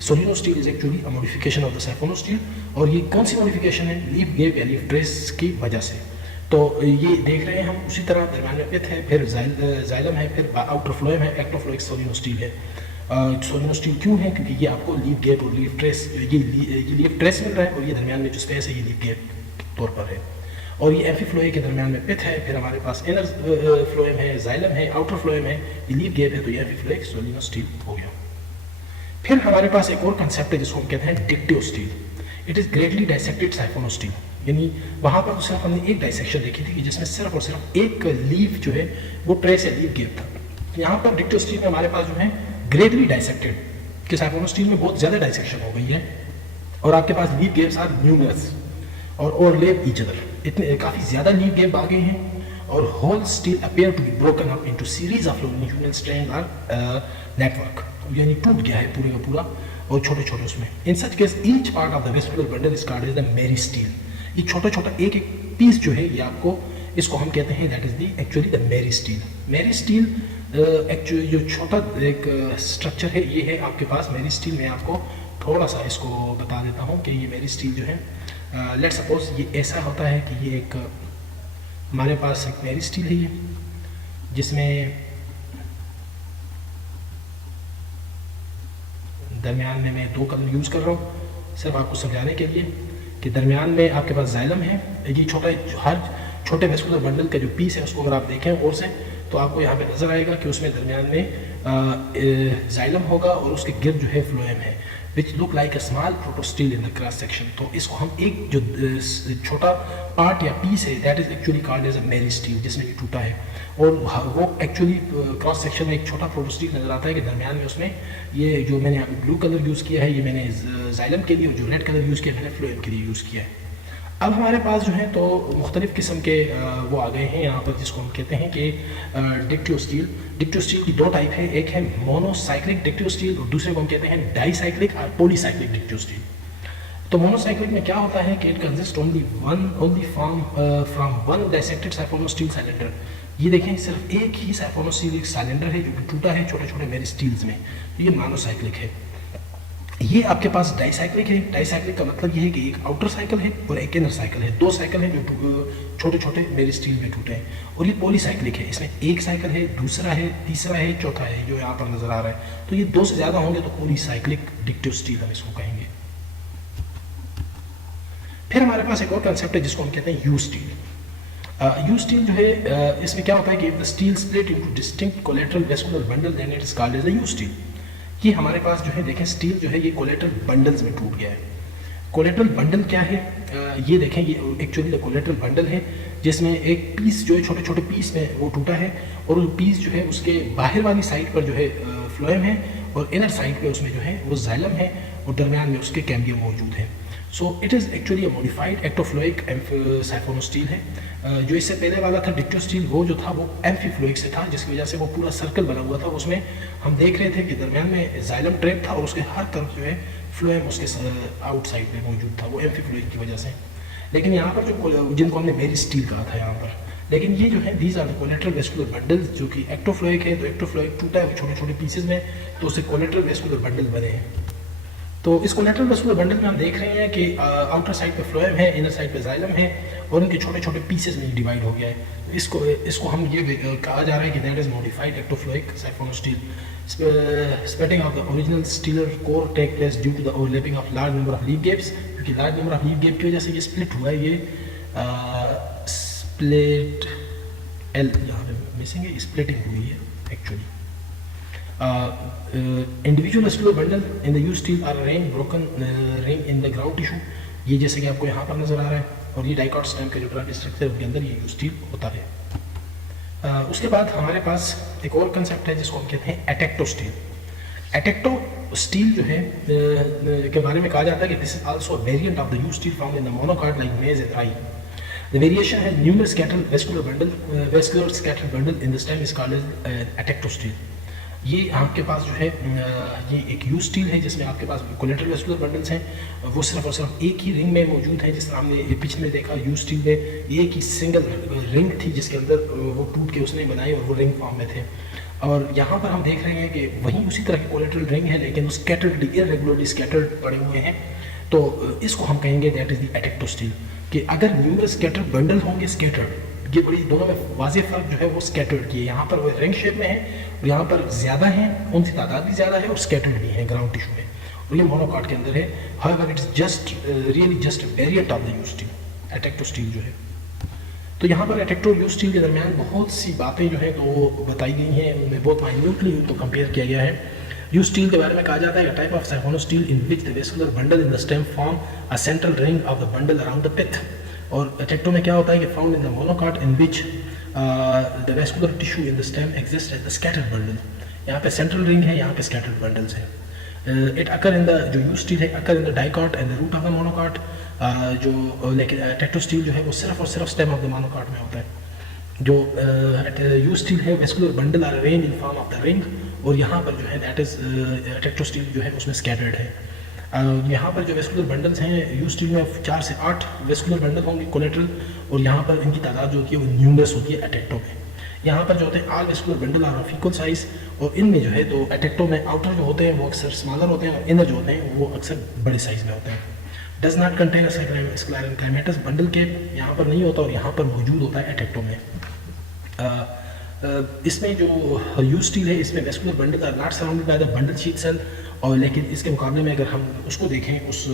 Solenostele is actually a modification of the siphonostele, और ये कौन सी मॉडिफिकेशन है, लीफ गैप या लीफ ट्रेस की वजह से। तो ये देख रहे हैं हम, उसी तरह दरमियान में पिथ है, फिर जाइलम है, फिर आउटर फ्लोएम है, एक्टोफ्लोइक सोलिनोस्टील है। सोलिनोस्टील क्यों है, क्योंकि ये आपको लीफ गैप और लीफ ट्रेस, ये लीफ ट्रेस मिल रहा है, और ये दरमियान में जो स्पेस है ये लीफ गैप तौर पर है। और ये एम्फीफ्लोइक के दरमियान में पिथ है, फिर हमारे पास इनर फ्लोएम है, जाइलम है, आउटर फ्लोएम है, ये लीफ गैप है, तो ये एम्फीफ्लोइक सोलिनोस्टील हो गया। फिर हमारे पास एक और कंसेप्ट है जिसको हम कहते हैं डिक्टियोस्टील। इट इज ग्रेटली डाइसेक्टेड साइफोनोस्टील, यानी वहाँ पर सिर्फ हमने एक डाइसेक्शन देखी थी कि जिसमें सिर्फ और सिर्फ एक लीफ जो है वो ट्रेस या लीफ गैप था। यहाँ पर डिक्टियोस्टील में हमारे पास जो है ग्रेटली डाइसेक्टेड, कि साइफोनोस्टील में बहुत ज़्यादा डाइसेक्शन हो गई है, और आपके पास लीफ गैप्स आर न्यूमरस और ओवरलैप ईच अदर, इतने काफ़ी ज़्यादा लीफ गैप आ गए हैं, और whole stele appear to be broken up into series of longitudinal strand or network, यानी टूट गया है पूरे का पूरा और छोटे छोटे उसमें। In such case each part of the vestibular bundle is called as the meristele. ये छोटा छोटा एक एक पीस जो है ये आपको, इसको हम कहते हैं that is the actually the meristele. Meristele actually जो छोटा एक स्ट्रक्चर है ये है आपके पास मेरिस्टील। में आपको थोड़ा सा इसको बता देता हूँ कि ये मेरिस्टील जो है, लेट्स सपोज ये ऐसा होता है कि ये एक हमारे पास एक मेरिस्टील है ये, जिसमें दरमियान में मैं दो कलर यूज़ कर रहा हूँ सिर्फ आपको समझाने के लिए कि दरमियान में आपके पास जाइलम है। ये छोटा, हर छोटे वेस्कुलर बंडल का जो पीस है उसको अगर आप देखें और से, तो आपको यहाँ पे नजर आएगा कि उसमें दरमियान में जाइलम होगा और उसके गिर्द जो है फ्लोएम है, which look like a small protostele in the cross section. तो इसको हम एक जो छोटा पार्ट या पीस है that is actually called as a meristele, जिसमें ये टूटा है, और वो एक्चुअली क्रॉस सेक्शन में एक छोटा प्रोटोस्टील नजर आता है कि दरमियान में उसमें ये जो मैंने अभी ब्लू कलर यूज़ किया है ये मैंने जाइलम के लिए, और जो रेड कलर यूज़ किया मैंने फ्लोएम के लिए यूज़ किया है। अब हमारे पास जो है तो मुख्तलिफ़ किस्म के वो आ गए हैं यहाँ पर, जिसको हम कहते हैं कि डिक्टियोस्टील। डिक्टियोस्टील की दो टाइप है, एक है मोनोसाइक्लिक डिक्टियोस्टील और दूसरे को हम कहते हैं डाईसाइक्लिक और पॉलीसाइक्लिक डिक्टियोस्टील। तो मोनोसाइक्लिक में क्या होता है कि it consist only from one dissected siphonostele cylinder. ये देखें सिर्फ एक ही साइफोनोस्टील एक सिलेंडर है जो कि टूटा है छोटे छोटे मेरिस्टील्स में, तो ये मोनोसाइक्लिक है। ये आपके पास डाईसाइक्लिक है। डाईसाइक्लिक का मतलब ये है कि एक आउटर साइकिल है और एक इनर साइकिल है, दो साइकिल है जो छोटे छोटे मेरिस्टील में टूटे हैं। और ये पॉलीसाइक्लिक है, इसमें एक साइकिल है, दूसरा है, तीसरा है, चौथा है, जो यहाँ पर नजर आ रहा है। तो ये दो से ज्यादा होंगे तो पॉलीसाइक्लिक डिक्टियोस्टील हम इसको कहेंगे। फिर हमारे पास एक और कंसेप्ट है जिसको हम कहते हैं यू स्टील। यू स्टील जो है इसमें क्या होता है कि if the stele split into distinct collateral vascular bundle then it is called as the eustele. ये हमारे पास जो है देखें स्टील जो है ये कोलेटरल बंडल्स में टूट गया है। कोलेटरल बंडल क्या है, ये देखें ये एक्चुअली द कोलेटरल बंडल है जिसमें एक पीस जो है छोटे छोटे पीस में वो टूटा है, और वो पीस जो है उसके बाहर वाली साइड पर जो है फ्लोएम है, और इनर साइड पे उसमें जो है वो जाइलम है, और दरमियान में उसके कैम्बियम मौजूद है। So it is actually a modified ectophloic siphonostele है। जो इससे पहले वाला था डिक्टियोस्टील, वो जो था वो एम्फीफ्लोइक से था, जिसकी वजह से वो पूरा सर्कल बना हुआ था। उसमें हम देख रहे थे कि दरमियान में जाइलम ट्रैप था और उसके हर तरफ जो है फ्लोएम उसके आउटसाइड में मौजूद था, वो एम्फीफ्लोइक की वजह से। लेकिन यहाँ पर जो जिनको हमने मेरिस्टील कहा था यहाँ पर, लेकिन ये जो है these are the collateral vascular bundles, जो कि एक्टोफ्लोइक है। तो एक्टोफ्लोइक टूटा है छोटे छोटे पीसेज में, तो उससे कोलेटरल वेस्कुलर बंडल बने हैं। तो इस कोलेटरल वेस्कुलर बंडल में हम देख रहे हैं कि आउटर साइड पे फ्लोएम है, इनर साइड पे जाइलम है, और उनके छोटे छोटे पीसेज में डिवाइड हो गया है। इसको हम ये कहा जा रहा है कि that is modified ectophloic siphonostele. Splitting of the original stelar core take place due to the overlapping of large number of leaf gaps, क्योंकि large number of leaf gap की वजह से ये स्प्लिट हुआ है। ये स्प्लिट एल यहाँ पे मिसिंग है, स्प्लिटिंग हुई है actually. Individual vascular bundle in the use steel R ring broken ring in the ground tissue. ये जैसे कि आपको यहाँ पर नजर आ रहा है, और ये डाइकॉट स्टेम का जो ड्रग स्ट्रक्चर है उसके अंदर ये यूज स्टील होता है। उसके बाद हमारे पास एक और कंसेप्ट है जिसको हम कहते हैं एटेक्टो स्टील। एटेक्टो स्टील जो है के बारे में कहा जाता है कि this is also variant of the eustele found in the monocot like maize and rye. The variation has numerous vascular scattered bundle in the stem is called as atectostele। ये आपके पास जो है ये एक यूज स्टील है जिसमें आपके पास कोलेटरल वेस्कुलर बंडल्स हैं, वो सिर्फ और सिर्फ एक ही रिंग में मौजूद है। जिस तरह हमने पिछले में देखा यूज स्टील में एक ही सिंगल रिंग थी जिसके अंदर वो टूट के उसने बनाए और वो रिंग फॉर्म में थे। और यहाँ पर हम देख रहे हैं कि वहीं उसी तरह की कोलेटरल रिंग है लेकिन वो स्कैटर्ड इरेगुलरली स्कैटर्ड पड़े हुए हैं। तो इसको हम कहेंगे दैट इज द एटेक्टोस्टील। कि अगर न्यूमरस स्कैटर्ड बंडल होंगे स्कैटर्ड, ये बड़ी दोनों में वाज़े फ़र्क जो है वो स्कैटर्ड की है। यहाँ पर वो रिंग शेप में है और यहाँ पर ज़्यादा हैं, उनकी तादाद भी ज़्यादा है और स्कैटर्ड भी है ग्राउंड टिश्यू में, और ये मोनोकार्ड के अंदर है। However it is just really just variant of the eustele, atactostele जो है। तो यहाँ पर एटेक्टो यूज स्टील के दरमियान बहुत सी बातें जो है तो वो बताई गई हैं, उनमें बहुत माइन्यूटली उनको कंपेयर किया गया है। यूज स्टील के बारे में कहा जाता है type of siphonostele in which the vascular bundle in the stem form a central ring of the bundle around the pith. और एटेक्टो में क्या होता है कि found in the monocot in which the vascular tissue in the stem exist as the scattered bundle. यहाँ पे central ring है, यहाँ पे स्कैटर्ड बंडल्स हैं। इट अकर इन द जो यूज स्टील है occur in the dicot and the root of the monocot. लेकिन atactostele जो है वो सिर्फ और सिर्फ स्टेम ऑफ द मोनोकार्ड में होता है। जो यूज स्टील है vascular bundle are arranged in form of the ring, और यहाँ पर जो है दैट इज एटेक्टोस्टील जो है उसमें स्कैटर्ड है। यहाँ पर जो वेस्कुलर बंडल्स हैं यूज स्टील में 4 से 8 वेस्कुलर बंडल होंगे कोलेटरल, और यहाँ पर इनकी तादाद जो होती है वो न्यूमरस होती है एटेक्टो में। यहाँ पर जो होते हैं all vascular bundle are of equal size, और इनमें जो है तो एटेक्टो में आउटर जो होते हैं वो अक्सर स्मॉलर होते हैं और इनर जो होते हैं वो अक्सर बड़े साइज में होते हैं। डज नॉट कंटेन स्क्लेरेंकाइमेटस बंडल के यहाँ पर नहीं होता और यहाँ पर मौजूद होता है एटेक्टो में। इसमें जो यूज स्टील है इसमें vascular bundle are not surrounded by the bundle sheath cell, और लेकिन इसके मुकाबले में अगर हम उसको देखें उस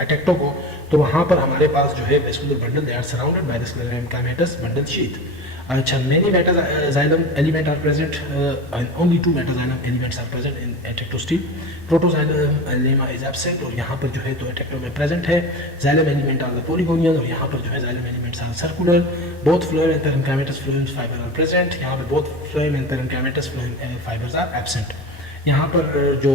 एटेक्टो को, तो वहाँ पर हमारे पास जो है vascular bundle they are surrounded by the sclerenchymatous bundle sheath. अच्छा, many metaxylem element are present and only 2 metaxylem elements are present in atactostele. Protoxylem लेमा इज एब्सेंट, और यहाँ पर जो है तो एटेक्टो में प्रेजेंट है। Xylem element are the polygonal, और यहाँ पर जो है xylem elements are circular. Both phloem and parenchymatous phloem fiber are present, यहाँ पर both phloem and parenchymatous phloem fibers are absent. यहाँ पर जो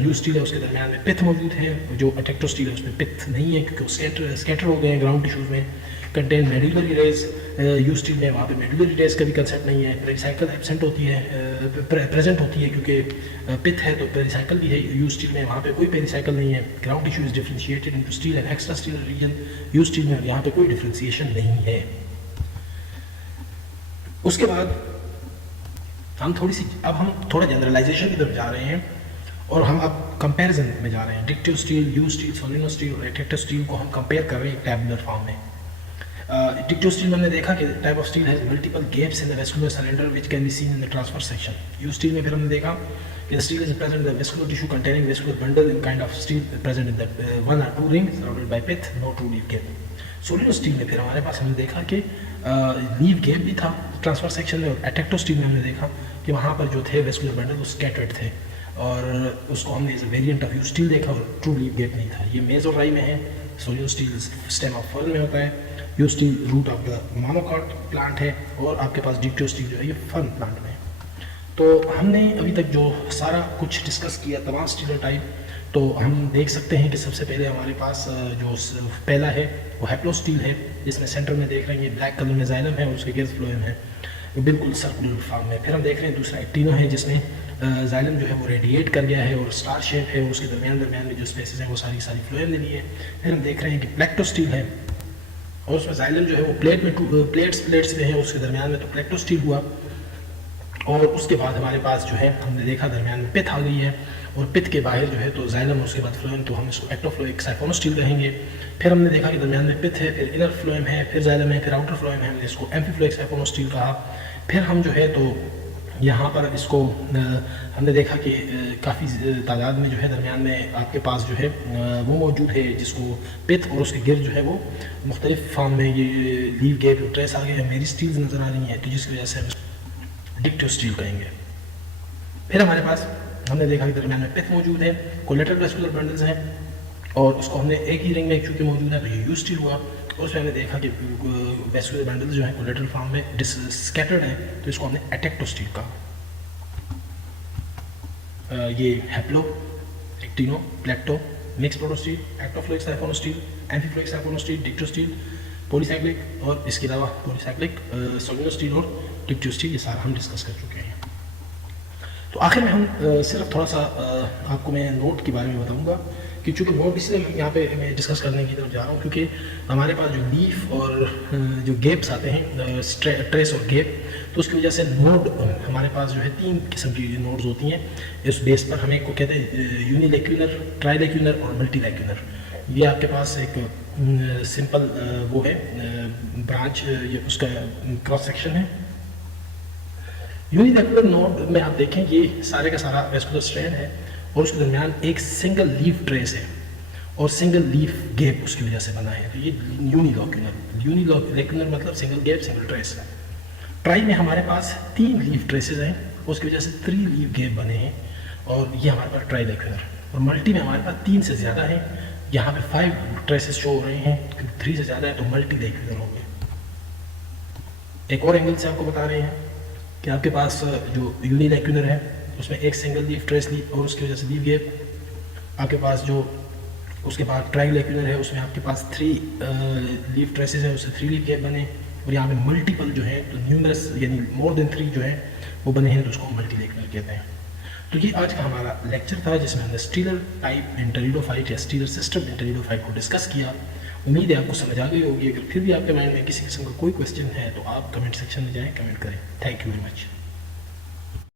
यूज स्टील है उसके दरमियान में पिथ मौजूद है, जो एटेक्टोस्टील है उसमें पिथ नहीं है क्योंकि स्कैटर हो गए हैं ग्राउंड टिश्यूज में। Contain medullary rays, use steel में वहाँ पे मेडुलरी रेज का भी कंसेप्ट नहीं है। पेरिसाइकिल एब्सेंट होती है, प्रेजेंट होती है क्योंकि पिथ है तो पेरिसाइकिल भी है। यूज स्टील में वहाँ पे कोई पेरिसाइकिल नहीं है। Ground tissue is differentiated into stele and extra stele region. Eustele में यहाँ पे कोई डिफरेंशिएशन नहीं है। उसके बाद हम थोड़ा जनरलाइजेशन की तरफ जा रहे हैं, और हम अब कंपैरिजन में जा रहे हैं। डिक्टिव स्टील, यूज स्टील, सोलिनो स्टील और एटेक्टो स्टील को हम कंपेयर कर रहे हैं टैबुलर फॉर्म में। डिक्टिव स्टील में हमने देखा कि type of stele has multiple gaps in the vascular cylinder which can be seen in the transfer section. Eustele में फिर हमने देखा कि stele is present in the vascular tissue containing vascular bundle in kind of stele present in the 1 or 2 rings surrounded by pith, no true leaf gap. Solenostele में फिर हमारे पास हमने देखा कि लीफ गैप भी था ट्रांसफर सेक्शन में, और एटेक्टो स्टील में हमने देखा कि वहाँ पर जो थे वेस्कुलर बंडल वो स्कैटर्ड थे, और उसको हमने as a variant of eustele देखा और ट्रू लीफ गैप नहीं था। ये मेज और राई में है। सोलिनो स्टील स्टेम ऑफ फर्न में होता है, eustele root of the monocot plant है, और आपके पास डिक्टिव स्टील जो है ये फर्न प्लांट में है। तो हमने अभी तक जो सारा कुछ डिस्कस किया तमाम स्टील टाइप, तो हम देख सकते हैं कि सबसे पहले हमारे पास जो पहला है वो हैप्लो स्टील है, जिसमें सेंटर में देख रहे हैं ब्लैक कलर में जाइलम है और उसके गिर्द फ्लोएम है बिल्कुल सर्कुलर फॉर्म में। फिर हम देख रहे हैं दूसरा एक्टिनो है जिसमें जाइलम जो है वो रेडिएट कर गया है और स्टार शेप है, और उसके दरमियान में जो स्पेसेस हैं वो सारी फ्लोएम ले ली है। फिर हम देख रहे हैं कि प्लेक्टो स्टील है, और उसमें जाइलम जो है वो प्लेट्स में है, उसके दरमियान में तो प्लेक्टो स्टील हुआ। और उसके बाद हमारे पास जो है हमने देखा दरमियान में पिथ आ गई है, और पिथ के बाहर जो है तो जाइलम, उसके बाद फ्लोएम, तो हम इसको एक्टोफ्लोइक साइफोनोस्टील कहेंगे। फिर हमने देखा कि दरमियान में पिथ है, फिर इनर फ्लोएम है, फिर जाइलम है, फिर आउटर फ्लोएम है, हमने इसको एम्फीफ्लोइक साइफोनोस्टील कहा। फिर हम जो है तो यहाँ पर इसको हमने देखा कि काफ़ी तादाद में जो है दरमियान में आपके पास जो है वो मौजूद है जिसको पिथ, और उसके गिर्द जो है वो मुख्तलिफ फॉर्म में ये लीव गैप ट्रेस आ गए हैं, मेरी स्टील्स नज़र आ रही हैं, तो जिसकी वजह से हम डिक्टिव स्टील कहेंगे। फिर हमारे पास हमने देखा कि दरमियान में पिथ मौजूद है, कोलेटरल वेस्कुलर बंडल्स हैं, और उसको हमने एक ही रिंग में चूँकि मौजूद है तो ये यूज स्टील हुआ। और उसमें हमने देखा कि वेस्कुलर बंडल्स जो हैं कोलेटरल फॉर्म में स्कैटर्ड हैं, तो इसको हमने एटेक्टोस्टील कहा। ये haplo, actino, प्लेक्टो, mix protostele, एक्टोफ्लोइक साइफोनोस्टील, एम्फीफ्लोइक साइफोनोस्टील, डिक्टोस्टील, polycyclic, और इसके अलावा पॉलीसाइक्लिक सोलिनोस्टील और डिक्टोस्टील, ये सारा हम डिस्कस कर चुके हैं। तो आखिर में हम सिर्फ थोड़ा सा आपको मैं नोट के बारे में बताऊंगा कि चूँकि नोट इसलिए यहाँ पे मैं डिस्कस करने की तरफ जा रहा हूँ क्योंकि हमारे पास जो लीफ और जो गेप्स आते हैं, ट्रेस और गेप, तो उसकी वजह से नोड हमारे पास जो है 3 किस्म की नोड्स होती हैं। इस बेस पर हम एक को कहते हैं यूनिलेक्यूलर, ट्राइलेक्यूलर और मल्टीलेक्यूलर। ये आपके पास एक सिंपल वो है ब्रांच, ये उसका क्रॉस सेक्शन है। यूनिलेक्यूलर नोड में आप देखें ये सारे का सारा वेस्कुलर स्ट्रैंड है और उसके दरमियान एक सिंगल लीफ ट्रेस है और सिंगल लीफ गेप उसकी वजह से बना है, तो ये यूनिलेक्यूलर मतलब सिंगल गेप सिंगल ट्रेस है। ट्राई में हमारे पास 3 लीफ ट्रेसेस हैं, उसकी वजह से 3 लीफ गेप बने हैं और ये हमारे पास ट्राइलेक्यूलर। और मल्टी में हमारे पास 3 से ज़्यादा है, यहाँ पे 5 ट्रेसेस शो हो रहे हैं, 3 से ज़्यादा है तो मल्टीलेक्यूलर हो गए। एक और एंगल से आपको बता रहे हैं कि आपके पास जो यूनिलेक्यूलर है उसमें एक सिंगल लीफ ट्रेस ली और उसकी वजह से लीफ गेप। आपके पास जो उसके बाद ट्राइलेक्यूलर है उसमें आपके पास 3 लीफ ट्रेसेस है, उससे 3 लीफ गेप बने। और यहाँ पे मल्टीपल जो है तो न्यूमरस यानी मोर देन 3 जो है वो बने हैं, तो उसको मल्टीलेक्यूलर कहते हैं। तो ये आज का हमारा लेक्चर था जिसमें हमने स्टीलर टाइप एंटेरिडोफाइट या स्टीलर सिस्टम एंटेरिडोफाइट को डिस्कस किया। उम्मीद है आपको समझ आ गई होगी। अगर फिर भी आपके माइंड में किसी किस्म का कोई क्वेश्चन है तो आप कमेंट सेक्शन में जाएं, कमेंट करें। Thank you very much.